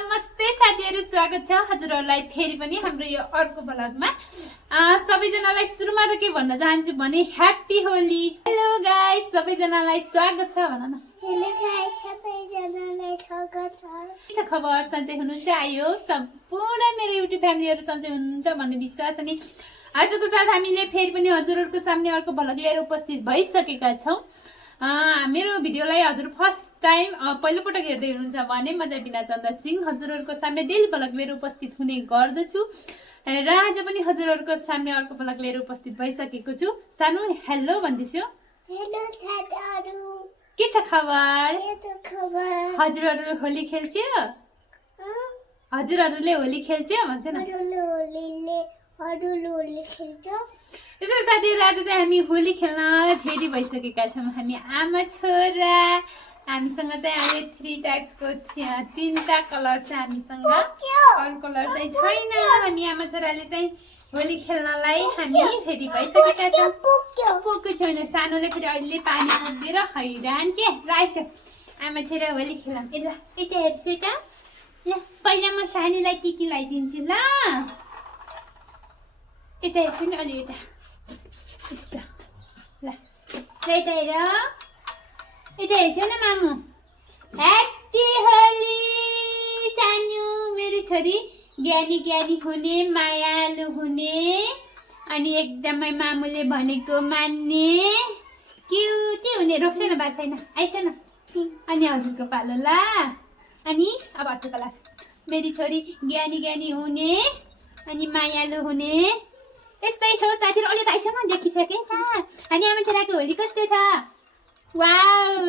नमस्ते साथीहरु, स्वागत छ हजुरहरुलाई फेरि पनि हाम्रो यो अर्को ब्लगमा। सबैजनालाई सुरुमा त के भन्न चाहन्छु भने ह्यापी होली। हेलो गाइस, सबैजनालाई स्वागत छ भन न। हेलो गाइस, सबैजनालाई स्वागत छ। के छ खबर? सन्चै हुनुहुन्छ? आयो सम्पूर्ण मेरो युट्युब फ्यामिलीहरु सन्चै हुनुहुन्छ भन्ने विश्वास अनि आजको साथ हामीले फेरि पनि हजुरहरुको सामने अर्को ब्लग लिएर उपस्थित भइसकेका छौं। मेरो भिडियोलाई हजुर फर्स्ट टाइम पहिलो पटक हेर्दै हुनुहुन्छ भने म चाहिँ बिना चन्दा सिंह हजुरहरुको सामने डेली ब्लग लिएर उपस्थित हुने गर्दछु र आज पनि हजुरहरुको सामने अर्को ब्लग लिएर उपस्थित भइसकेको छु। सानो हेलो भन्दिछु। हेलो साथीहरु, के छ खबर? के छ खबर? हजुरहरु होली खेल्छ्यो? हजुरहरुले होली खेल्छ्यो भन्छ न। हजुरले खेल्छ। यसो साथीहरु, आज चाहिँ हामी होली खेल्न रेडी भइसकेका छौं। हामी आमा छोरा, हामीसँग चाहिँ अहिले 3 टाइप्सको 3टा कलर छ हामीसँग। अरु कलर चाहिँ छैन। हामी आमा छोराले चाहिँ होली खेल्नलाई हामी रेडी भइसकेका छौं। पोको छैन, सानोले फेरि अहिले पानी पुग्दिएर हैरान के लाइछ। आमा छोरा होली खेलौँ। ल यता हेर्छु त। ल पहिला म सानीलाई टिकी लगाइदिन्छु ल। यता हेर्छु नि अलि यता। यस्तो ल यता हेर, यता हेर्छु न मामु। ह्यापी होली सानो मेरो छोरी, ज्ञानी ज्ञानी हुने, मायालु हुने अनि एकदमै मामुले भनेको मान्ने, क्युटी हुने। रोक्छ न बात छैन, आइस न। अनि हजुरको पालो ल। अनि अब हजुरको ला। मेरी छोरी ज्ञानी ज्ञानी हुने अनि मायालु हुने। यस्तै हो साथीहरु, अलि त आइसम्म देखिसके त। अनि आमा छोराको होली कस्तो छ? वाउ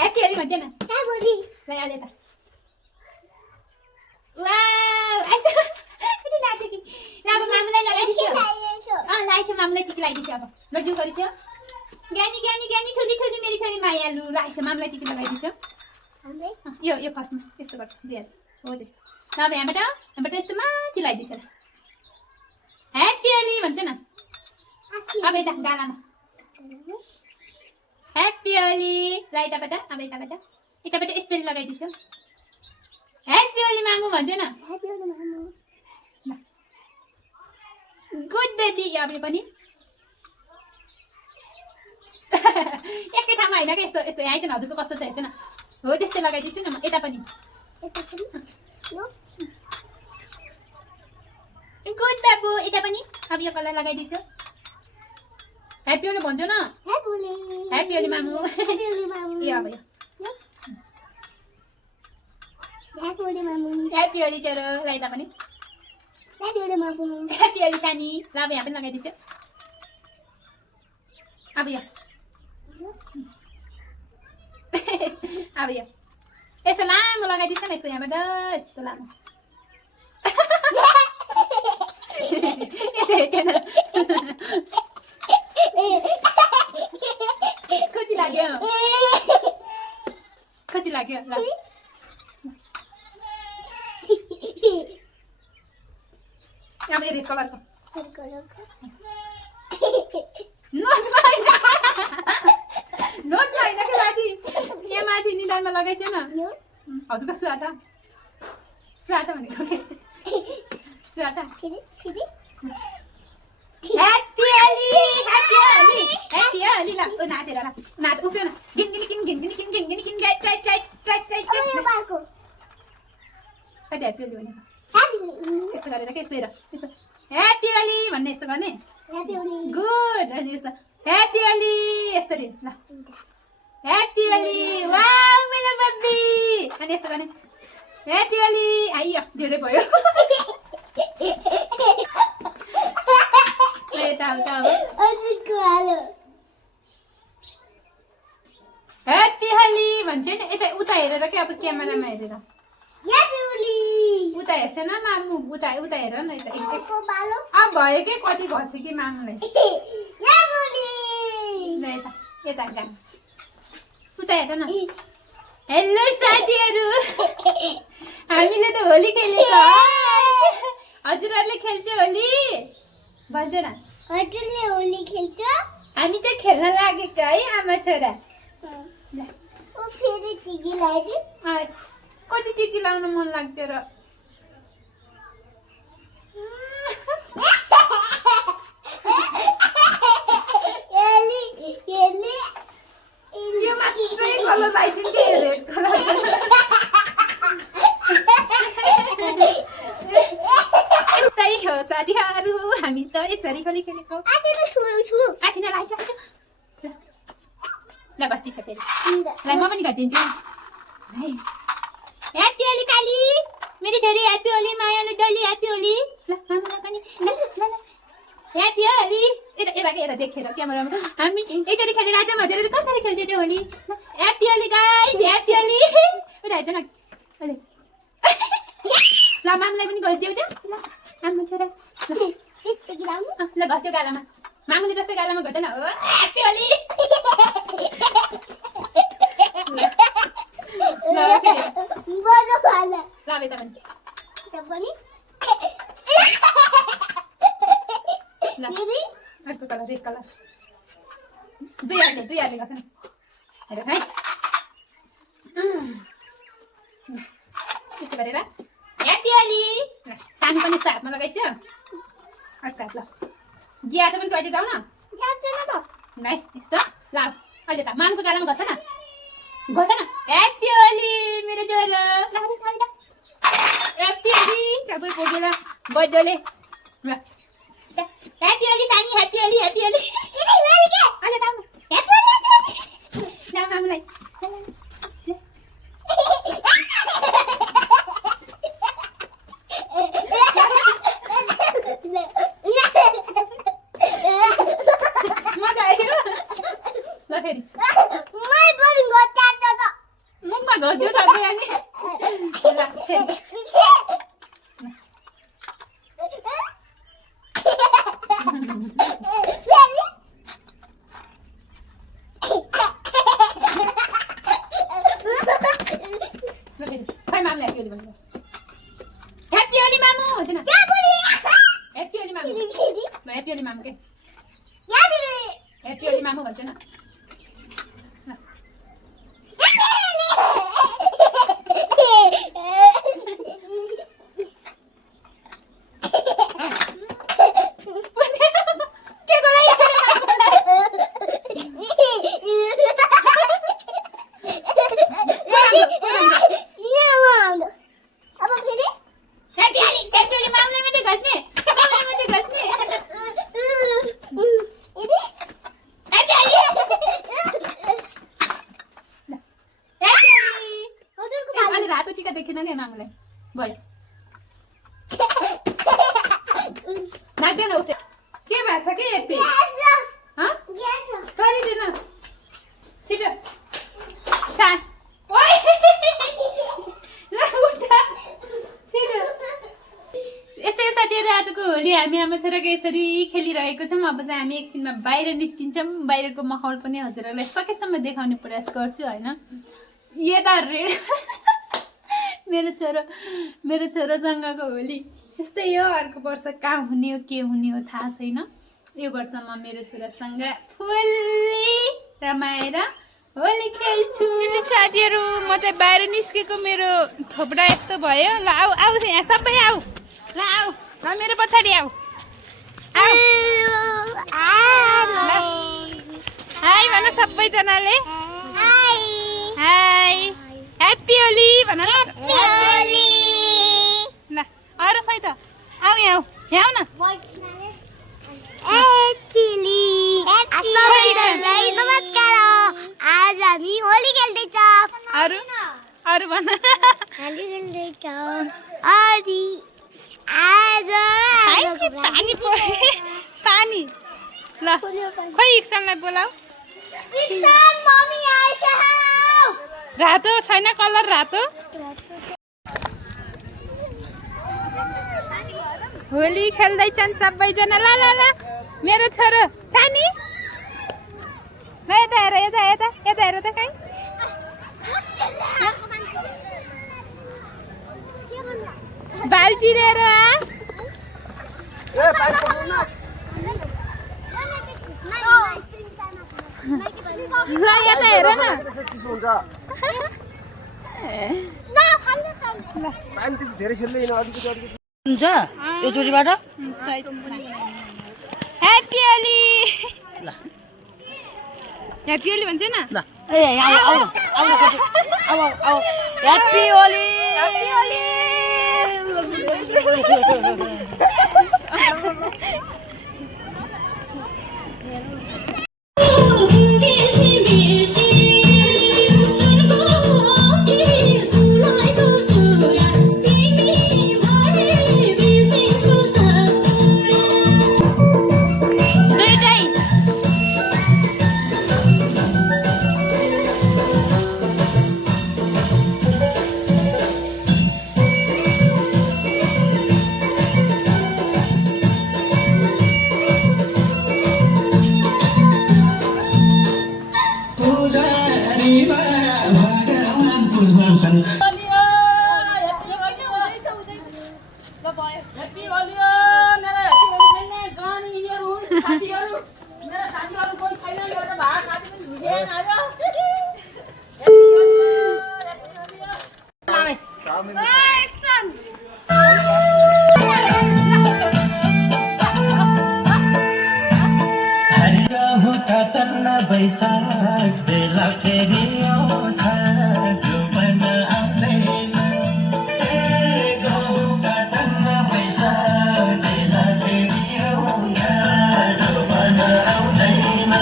ह्यापी होली भन्छ न। ह्यापी होली। ल अलि त वाउ आइस। कति नाच्यो कि। ल अब मामुलाई लगाइदिन्छु। लाइस मामुलाई टिकी लगाइदिन्छु। अब लजु गरिछ। ज्ञानी ज्ञानी ज्ञानी ठुली ठुली मेरी छोरी मायालु। लाइस मामुलाई टिकी लगाइदिन्छु। यो फर्स्टमा यस्तो गर्छ दिएर हो त्यस्तो। ल अब यहाँबाट यस्तो माथि लगाइदिन्छु। ह्यापी होली भन्छ न। अब यता गालामा ह्यापी होली। ल यताबाट अब यताबाट यसरी लगाइदिन्छु। ह्यापी होली मामु भन्छ न। ह्यापी होली मामु। Good baby. अब यो पनि एकै ठाउँमा होइन कि यस्तो यस्तो आइछ न। हजुरको कस्तो छ हेर्छ न। हो त्यस्तै लगाइदिन्छु न म। यता पनि गुड बाबु। यता पनि अब यो कलर लगाइदिन्छु। ह्यापी होली भन्छु न। ह्यापी होली। ह्यापी होली मामु। ह्यापी होली मामु। यो अब यो ह्यापी होली मामु। ह्यापी होली छोरो। ल यता पनि ह्यापी होली मामु। ह्यापी होली सानी। ल अब यहाँ पनि लगाइदिन्छु। अब यो अब यो यस्तो लामो लगाइदिन्छु न। यस्तो यहाँबाट यस्तो लामो। खुसी लाग्यो। खुसी लाग्यो। ल अब यो रेड कलरको नोच होइन कि माथि यहाँ माथि निधारमा लगाइछ न। हजुरको सुहा छ भनेको नि। सुहा छ। Happy Holi happy Holi happy Holi. ल नाचेर ल नाच उफ्यो न। गिनगिनी किन गिनगिनी किन गिनगिनी किन चाइ चाइ चाइ चाइ चाइ चाइ। यो बाको कति ह्यापी होली भनेको। ह्यापी यस्तो गरेर के यस्तो हेर यस्तो ह्यापी होली भन्ने यस्तो गर्ने। ह्यापी होली। गुड। अनि यस्तो ह्यापी होली यसरी ल ह्यापी होली। वाउ मेरो बब्बी। अनि यस्तो गर्ने ह्यापी होली। आइयो धेरै भयो। यताउता अब ह्यापी होली भन्छ नि। यता उता हेरेर क्या अब क्यामेरामा हेरेर उता हेर्छ न मामु। उता हेर न। यता अब भयो के कति घस्यो कि मामुलाई। यता गान उता हेर न। हेलो साथीहरु, हामीले त होली खेलेछ। हजुरहरुले खेल्छ होली भन्छ न। हजुरले होली खेल्छ? हामी त खेल्न लागेका है आमा छोरा। ल ओ फेरि टिकी लगाइदिउ। हस् कति टिकी लाउन मन लाग्थ्यो र यो मात्रै कलर लाइछ नि रेड कलर त्यही हो साथीहरू हामी त यसरी गली खेलेको आछिना लाइसक्छ ल गस्ती छ फेरि ल म पनि गरिदिन्छु ह्याप्पी होली काली मेरी छोरी ह्याप्पी होली मायालु डली ह्याप्पी होली ल मामुलाई पनि ल ल ह्याप्पी होली यता देखेर क्यामेरामा हामी यसरी खेलेर आज मजाले कसरी खेल्छ चाहिँ Holi happy Holi guys happy Holi उता हेर्छ न ल मामुलाई पनि गरिदेऊ त ल आमा छोरा ल घस्यो गालामा मामुले जस्तै गालामा घट्दैन हो ह्याप्पी होली ल यता पनि ल अर्को कलर रेड कलर दुई हातले गर्छ नि हेर है यस्तो गरेर ह्याप्पी होली सानो पनि यस्तो हातमा लगाइस्यो अर्को हात ल गिया चाहिँ पनि टोइलेट जाऊ न है यस्तो ल अहिले त मामको गालामा घस्छ न ह्याप्पी होली मेरो छोरो ह्याप्पी होली सबै पुगेर बर्थडेले ल ह्याप्पी होली सानी ह्याप्पी होली अहिले त ह्याप्पी होली ल मामलाई मजा आयो ल फेरि मुखमा घस्यो सबै अनि ल फेरि खै मामले ह्याप्पी होली भन्नु ह्याप्पी होली मामु हुन्छ न ह्याप्पी होली मामु ह्याप्पी होली मामु के ह्याप्पी होली मामु भन्छ न रातो टिका देखेन क्या मामुलाई भयो लाग्दैन उठे के भएको छ कि एपी कहिले दिनु छिटो सा ओइ ल उठ छिटो यस्तै साथीहरू आजको होली हामी आमा छोराको यसरी खेलिरहेको छौँ अब चाहिँ हामी एकछिनमा बाहिर निस्किन्छौँ बाहिरको माहौल पनि हजुरहरूलाई सकेसम्म देखाउने प्रयास गर्छु होइन यता रेड मेरो छोरोसँगको होली यस्तै हो अर्को वर्ष कहाँ हुने हो के हुने हो थाहा छैन यो वर्ष म मेरो छोरासँग फुल्ली रमाएर होली खेल्छु साथीहरू म चाहिँ बाहिर निस्केको मेरो थोपडा यस्तो भयो ल आऊ यहाँ सबै आऊ ल आऊ ल मेरो पछाडि आऊ हाई भन सबैजनाले हाई ह्याप्पी होली भन ल अरू खै त आऊ यहाँ आऊ न नमस्कार आज हामी होली खेल्दैछौँ अरू भन होली खेल्दैछौँ पानी ल खोइ इक्सनलाई बोलाऊ रातो छैन कलर रातो होली खेल्दैछन् सबैजना ल ल ल मेरो छोरो सानी ल यता हेर त कहीँ बाल्टी लिएर ल यता हेर न पानी त्यस्तो धेरै खेल्दैन अलिकति हुन्छ यो चोटीबाट ह्याप्पी होली ल ह्याप्पी होली भन्छ न ल ए आऊ आऊ आऊ आऊ आऊ ह्याप्पी होली बैशाख बेला फेरि आउँछ जुबन आउँदैन गाउँका टन्न बैशाख बेला फेरि आउँछ जुबन आउँदैन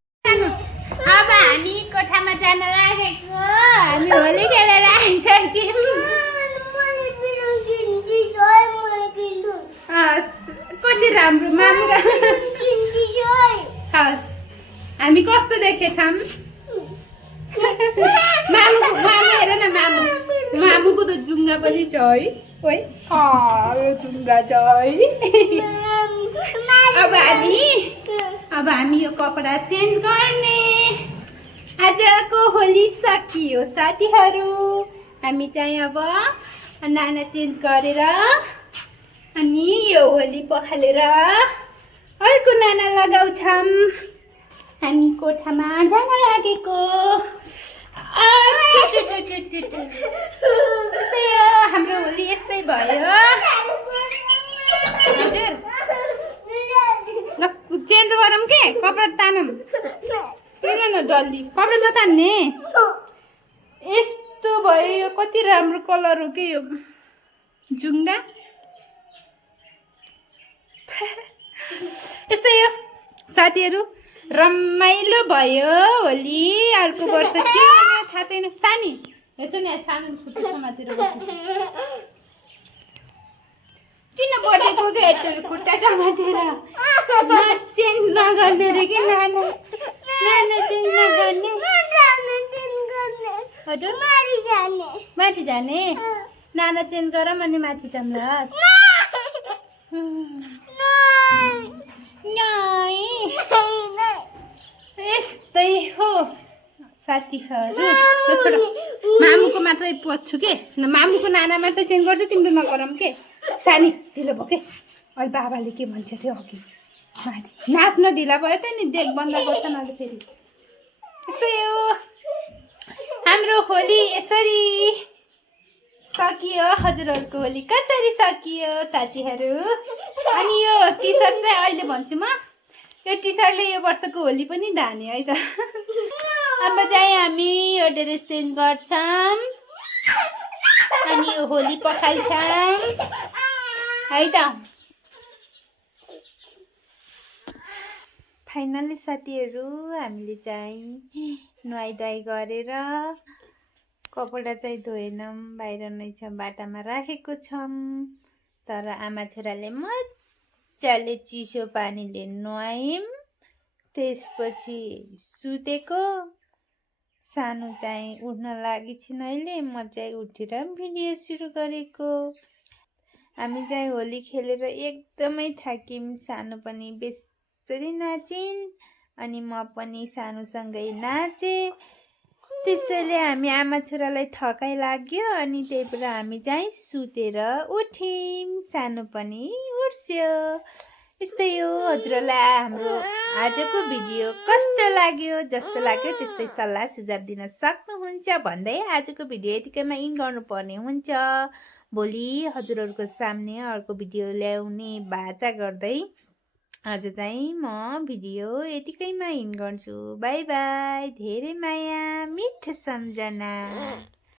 अब हामी कोठामा जान लागेको हामी होली खेलेर आइसक्यौँ कति राम्रो मामु हस् हामी कस्तो देखेछौँ मामु हेर न मामुको त जुङ्गा पनि छ है ओइ यो जुङ्गा छ है अब हामी यो कपडा चेन्ज गर्ने आजको होली सकियो साथीहरू हामी चाहिँ अब नाना चेन्ज गरेर अनि यो होली पखालेर अर्को नाना लगाउँछौँ हामी कोठामा जान लागेको यस्तै हो हाम्रो होली यस्तै भयो हजुर ल चेन्ज गरौँ के कपडा तानौँ किन न जल्दी कपडा नतान्ने यस्तो भयो यो कति राम्रो कलर हो कि यो जुङ्गा यस्तै हो साथीहरू रमाइलो भयो होली। अर्को वर्ष के गर्ने थाहा छैन। सानी यसो नि सानो खुट्टा समातेर बस्छ। किन बढेको के यत्रो खुट्टा समातेर चेन्ज नगर्ने रे कि नाना चेन्ज नगर्ने हजुर माथि जाने नाना चेन्ज गर अनि माथि जाम्लास्। यस्तै हो साथीहरू। छोड मामुको मात्रै पच्छु के मामुको नाना मात्रै चेन्ज गर्छु तिम्रो नगरौँ के। सानी ढिलो भयो के अहिले बाबाले के भन्छ थियो अघि माथि नाच्न ढिला भयो त नि देख बन्द गर्छ न फेरि। यस्तै हो हाम्रो होली यसरी सकियो। हजुरहरूको होली कसरी सकियो साथीहरू। अनि यो टी सर्ट चाहिँ अहिले भन्छु म यो टी सर्टले यो वर्षको होली पनि धाने है त। अब चाहिँ हामी यो ड्रेस चेन्ज गर्छौँ अनि यो होली पखाल्छौँ है त। फाइनली साथीहरू हामीले चाहिँ नुहाइधुवाइ गरेर कपडा चाहिँ धोएनौँ बाहिर नै छ बाटामा राखेको छौँ। तर आमा छोराले मजाले चिसो पानीले नुहायौँ। त्यसपछि सुतेको सानो चाहिँ उठ्न लागि छिन् अहिले म चाहिँ उठेर भिडियो सुरु गरेको। हामी चाहिँ होली खेलेर एकदमै थाक्यौँ। सानो पनि बेसरी नाचिन् अनि म पनि सानोसँगै नाचेँ। त्यसैले हामी आमा छोरालाई थकाइ लाग्यो अनि त्यही भएर हामी चाहिँ सुतेर उठ्यौँ। सानो पनि उठ्यो। यस्तै हो हजुरहरूलाई हाम्रो आजको भिडियो कस्तो लाग्यो। जस्तो लाग्यो त्यस्तै सल्लाह सुझाव दिन सक्नुहुन्छ भन्दै आजको भिडियो यतिकैमा इन गर्नुपर्ने हुन्छ। भोलि हजुरहरूको सामने अर्को भिडियो ल्याउने बाचा गर्दै आज चाहिँ म भिडियो यतिकैमा इन गर्छु। By by. धेरै माया मिठो सम्झना।